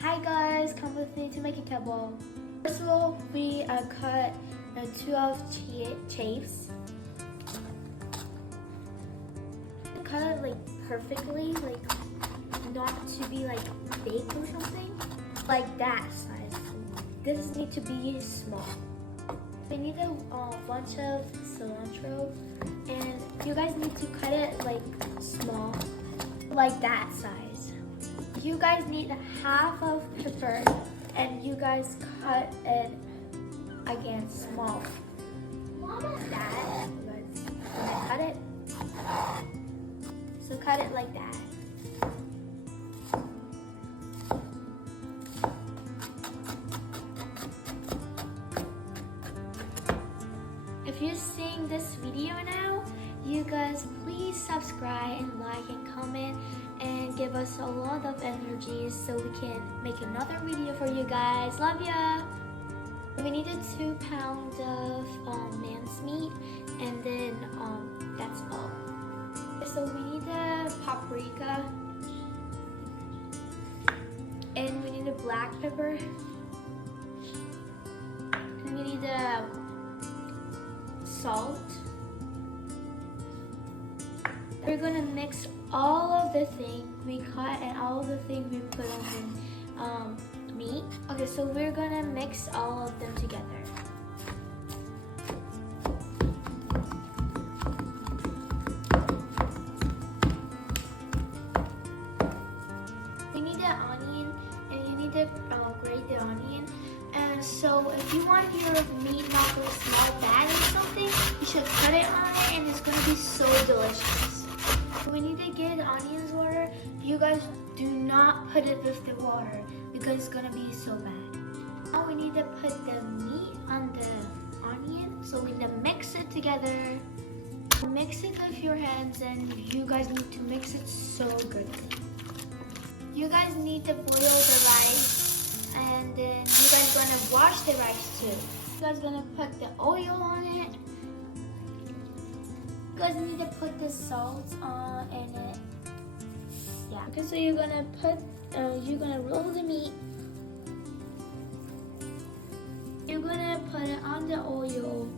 Hi guys, come with me to make a kebab. First of all, we cut 12 chives. Cut it like perfectly, like not to be like baked or something. Like that size. This need to be small. We need a bunch of cilantro, and you guys need to cut it like small, like that size. You guys need half of pepper, and you guys cut it again small. Like that. Cut it. So cut it like that. If you're seeing this video now, you guys please subscribe and like and comment and give us a lot of energy so we can make another video for you guys. Love ya! We needed 2 pounds of man's meat, and then that's all. So we need a paprika, and we need a black pepper, and we need a salt. We're gonna mix all of the things we cut and all of the things we put on the meat. Okay, so we're gonna mix all of them together. We need an onion, and you need to grate the onion. And so if you want your meat not to smell bad or something, you should cut it on it, and it's gonna be so delicious. We need to get onions water. You guys do not put it with the water because it's gonna be so bad. Now we need to put the meat on the onion, so we need to mix it together. Mix it with your hands, and you guys need to mix it so good. You guys need to boil the rice, and then you guys gonna wash the rice too. You guys gonna put the oil on it. You guys need to put the salt in it. Yeah. Okay, so you're gonna roll the meat. You're gonna put it on the oil.